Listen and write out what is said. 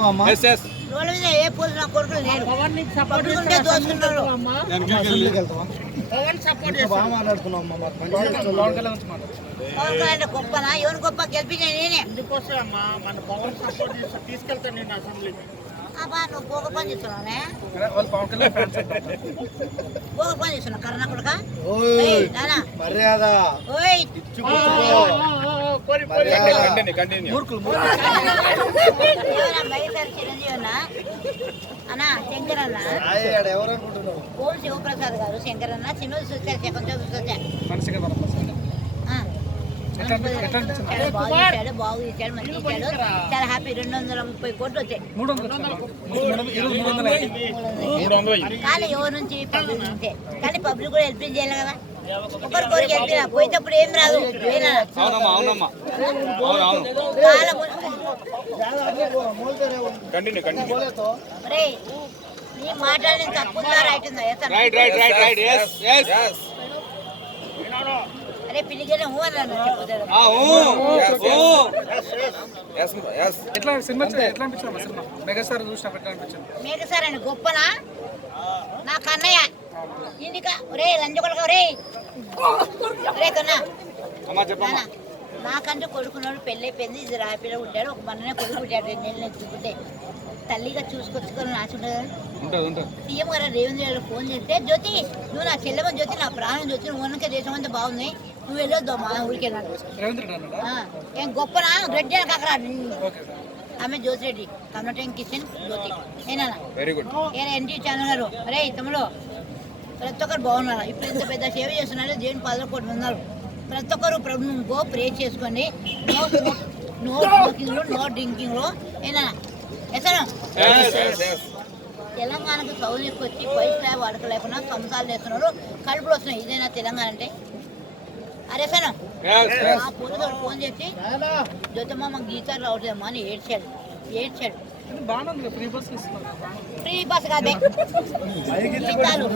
వెళ్తామమ్మా. రోడ్ల మీద ఏ పోలీసు నా కొడుకులు లేరు. పట్టుకుంటే దోచుకున్నారు. పవన్ కళ్యాణ్ గొప్పనా? ఎవరు గొప్ప? గెలిపించే నేనే. అబ్బా నువ్వు పోగ పని చేస్తున్నావునే. పోగ పని చేస్తున్నావు కర్ణ కొడుక. మర్యాద చిరంజీవి అన్న అన్నా శంకర్ అన్న ఓం శివప్రసాద్ గారు శంకర్ అన్న చిన్న చూసారు కొంచెం బాగు ఇచ్చాడు మంచి ఇచ్చాడు చాలా హ్యాపీ. 230 కోట్లు వచ్చాయి. కానీ ఎవరి నుంచి పబ్లిక్ నుంచే. కానీ పబ్లిక్ కూడా హెల్ప్ చేయాలి కదా. ఒకరికొరికి హెల్ప్ పోయేటప్పుడు ఏం రాదు. నీ మాట్లాడి తప్పుందా రైట్ ఉందా? అరే పిల్లిగల అన్నాను. మెగాస్టార్ అని గొప్పనా? నా కన్నయ్య ఇంటిక ఒరే లంచకొడక ఒరే కన్నా నాకంటూ కొడుకున్నాడు. పెళ్ళి అయిపోయింది. ఇది రాపిల్ల ఉంటాడు. ఒక మననే కొడుకు పుట్టాడు. 2 నెలలు చూపుంటే తల్లిగా చూసుకొచ్చుకొని ఆశ ఉంటుంది. సీఎం గారు రేవంత్ రెడ్డి ఫోన్ చేస్తే జ్యోతి నువ్వు నా చెల్లెమని జ్యోతి నా ప్రాణం జ్యోతి నువ్వు ఉన్నకే దేశం అంతా బాగుంది నువ్వు వెళ్ళొద్దు మా ఊరికి వెళ్ళాడు. ఏం గొప్పనా? రెడ్డి అని కాకరా ఆమె జ్యోతి రెడ్డి కర్ణాటక కిషన్ జ్యోతి ఏనా ఎన్టీ ఛానల్ గారు. అరే తమ్ముడు ప్రతి ఒక్కరు బాగున్నారు. ఇప్పుడు ఇంత పెద్ద సేవ చేస్తున్నారు. దేవుని 10 కోట్లు ఉన్నారు. ప్రతి ఒక్కరు గో ప్రే చేసుకోండి. నో స్మోకింగ్ లో నో డ్రింకింగ్ లో ఏనా ఎసను తెలంగాణకు సౌలికి వచ్చి 5 స్టార్ వాడక లేకుండా సంసారాలు చేస్తున్నారు. కడుపులు వస్తున్నాయి. ఇదేనా తెలంగాణ అంటే? అరే సను మా పొద్దుగోడు ఫోన్ చేసి జ్యోతమ్మ మాకు గీతాలు రావట్లేదమ్మా అని ఏడ్చాడు. ఫ్రీ బస్ కాదే గీతాలు